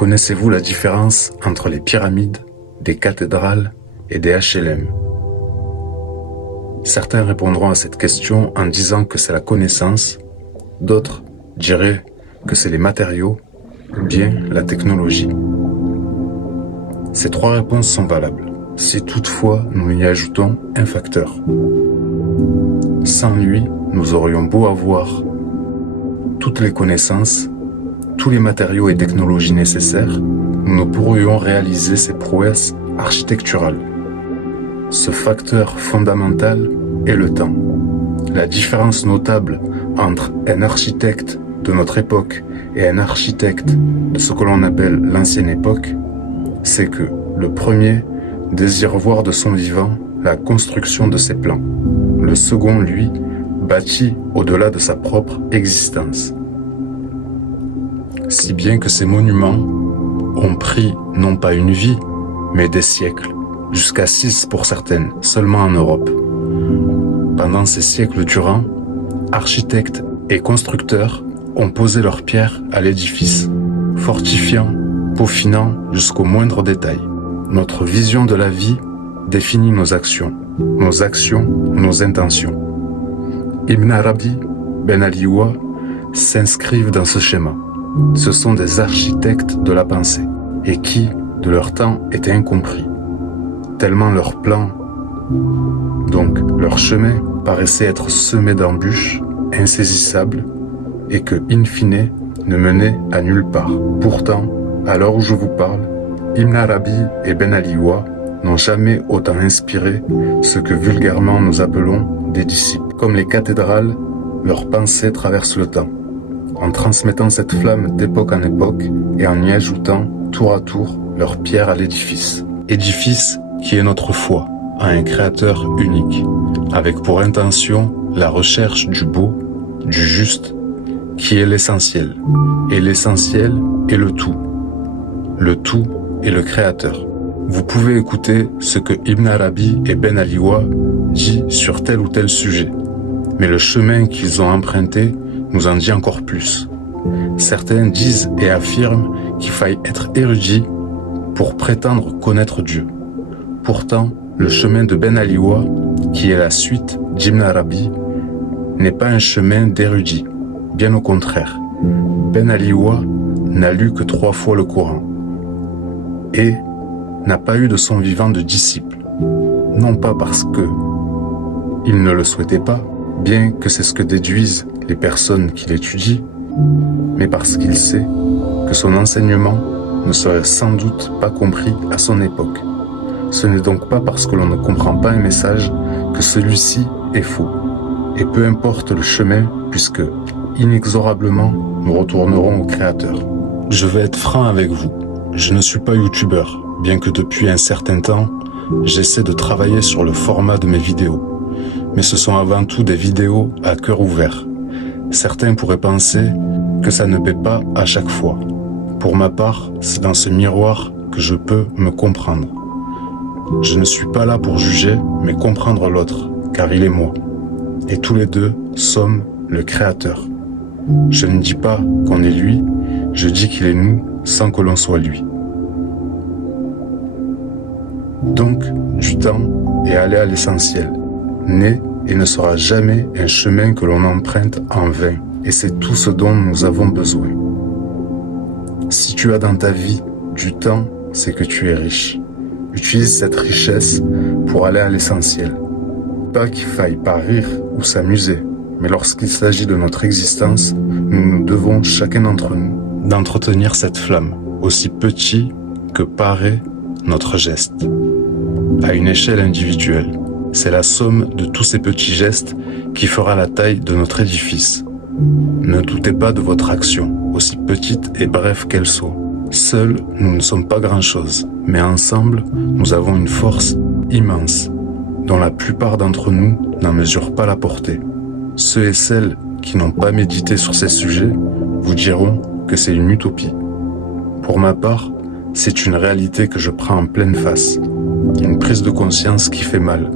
Connaissez-vous la différence entre les pyramides, des cathédrales et des HLM? Certains répondront à cette question en disant que c'est la connaissance, d'autres diraient que c'est les matériaux ou bien la technologie. Ces trois réponses sont valables, si toutefois nous y ajoutons un facteur. Sans lui, nous aurions beau avoir toutes les connaissances, tous les matériaux et technologies nécessaires, nous ne pourrions réaliser ces prouesses architecturales. Ce facteur fondamental est le temps. La différence notable entre un architecte de notre époque et un architecte de ce que l'on appelle l'ancienne époque, c'est que le premier désire voir de son vivant la construction de ses plans. Le second, lui, bâtit au-delà de sa propre existence. Si bien que ces monuments ont pris non pas une vie, mais des siècles, jusqu'à 6 pour certaines, seulement en Europe. Pendant ces siècles durant, architectes et constructeurs ont posé leurs pierres à l'édifice, fortifiant, peaufinant jusqu'au moindre détail. Notre vision de la vie définit nos actions, nos intentions. Ibn Arabi, Ben Aliwa s'inscrivent dans ce schéma. Ce sont des architectes de la pensée, et qui, de leur temps, étaient incompris. Tellement leurs plans, donc leur chemin, paraissait être semé d'embûches, insaisissables, et que, in fine, ne menait à nulle part. Pourtant, à l'heure où je vous parle, Ibn Arabi et Ben Aliwa n'ont jamais autant inspiré ce que vulgairement nous appelons des disciples. Comme les cathédrales, leurs pensées traversent le temps, en transmettant cette flamme d'époque en époque et en y ajoutant tour à tour leur pierre à l'édifice. Édifice qui est notre foi à un créateur unique, avec pour intention la recherche du beau, du juste, qui est l'essentiel. Et l'essentiel est le tout. Le tout est le créateur. Vous pouvez écouter ce que Ibn Arabi et Ben Aliwa disent sur tel ou tel sujet, mais le chemin qu'ils ont emprunté nous en dit encore plus. Certains disent et affirment qu'il faille être érudit pour prétendre connaître Dieu. Pourtant, le chemin de Ben Aliwa, qui est la suite d'Ibn Arabi, n'est pas un chemin d'érudit. Bien au contraire, Ben Aliwa n'a lu que 3 fois le Coran et n'a pas eu de son vivant de disciple. Non pas parce que il ne le souhaitait pas, bien que c'est ce que déduisent les personnes qui l'étudient, mais parce qu'il sait que son enseignement ne serait sans doute pas compris à son époque. Ce n'est donc pas parce que l'on ne comprend pas un message que celui-ci est faux. Et peu importe le chemin, puisque, inexorablement, nous retournerons au Créateur. Je vais être franc avec vous. Je ne suis pas youtubeur, bien que depuis un certain temps, j'essaie de travailler sur le format de mes vidéos. Mais ce sont avant tout des vidéos à cœur ouvert. Certains pourraient penser que ça ne paie pas à chaque fois. Pour ma part, c'est dans ce miroir que je peux me comprendre. Je ne suis pas là pour juger, mais comprendre l'autre, car il est moi. Et tous les deux sommes le Créateur. Je ne dis pas qu'on est lui, je dis qu'il est nous sans que l'on soit lui. Donc, du temps et aller à l'essentiel n'est et ne sera jamais un chemin que l'on emprunte en vain, et c'est tout ce dont nous avons besoin. Si tu as dans ta vie du temps, c'est que tu es riche. Utilise cette richesse pour aller à l'essentiel. Pas qu'il faille pas rire ou s'amuser, mais lorsqu'il s'agit de notre existence, nous devons, chacun d'entre nous, d'entretenir cette flamme, aussi petit que paraît notre geste. À une échelle individuelle, c'est la somme de tous ces petits gestes qui fera la taille de notre édifice. Ne doutez pas de votre action, aussi petite et brève qu'elle soit. Seuls, nous ne sommes pas grand-chose, mais ensemble, nous avons une force immense, dont la plupart d'entre nous n'en mesurent pas la portée. Ceux et celles qui n'ont pas médité sur ces sujets vous diront que c'est une utopie. Pour ma part, c'est une réalité que je prends en pleine face, une prise de conscience qui fait mal,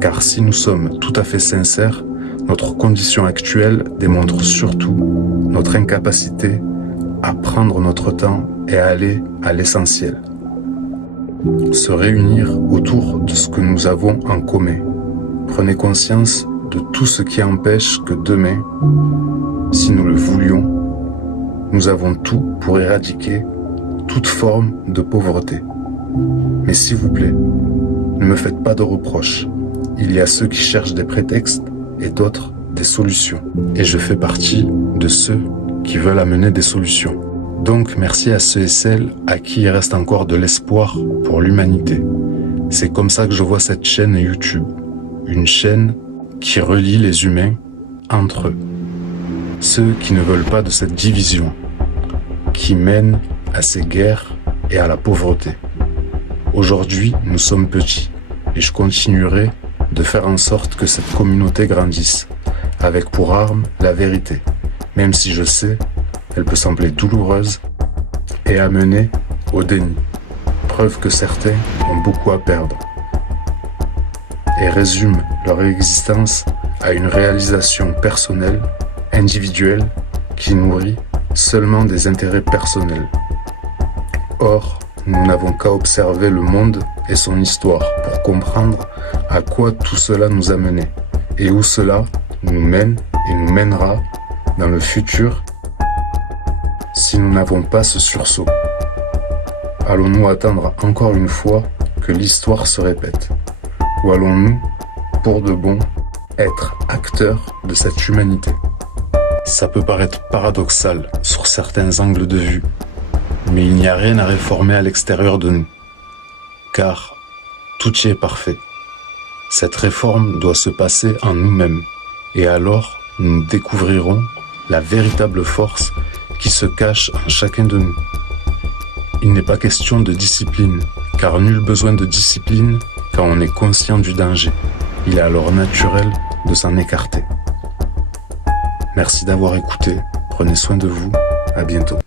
car si nous sommes tout à fait sincères, notre condition actuelle démontre surtout notre incapacité à prendre notre temps et aller à l'essentiel. Se réunir autour de ce que nous avons en commun. Prenez conscience de tout ce qui empêche que demain, si nous le voulions, nous avons tout pour éradiquer toute forme de pauvreté. Mais s'il vous plaît, ne me faites pas de reproches. Il y a ceux qui cherchent des prétextes et d'autres des solutions. Et je fais partie de ceux qui veulent amener des solutions. Donc merci à ceux et celles à qui il reste encore de l'espoir pour l'humanité. C'est comme ça que je vois cette chaîne YouTube. Une chaîne qui relie les humains entre eux. Ceux qui ne veulent pas de cette division, qui mène à ces guerres et à la pauvreté. Aujourd'hui, nous sommes petits et je continuerai de faire en sorte que cette communauté grandisse, avec pour arme la vérité, même si je sais, elle peut sembler douloureuse et amener au déni, preuve que certains ont beaucoup à perdre et résument leur existence à une réalisation personnelle, individuelle, qui nourrit seulement des intérêts personnels. Or, nous n'avons qu'à observer le monde et son histoire pour comprendre à quoi tout cela nous a menés et où cela nous mène et nous mènera dans le futur si nous n'avons pas ce sursaut. Allons-nous attendre encore une fois que l'histoire se répète? Ou allons-nous, pour de bon, être acteurs de cette humanité? Ça peut paraître paradoxal sur certains angles de vue, mais il n'y a rien à réformer à l'extérieur de nous, car tout y est parfait. Cette réforme doit se passer en nous-mêmes, et alors nous découvrirons la véritable force qui se cache en chacun de nous. Il n'est pas question de discipline, car nul besoin de discipline quand on est conscient du danger. Il est alors naturel de s'en écarter. Merci d'avoir écouté, prenez soin de vous, à bientôt.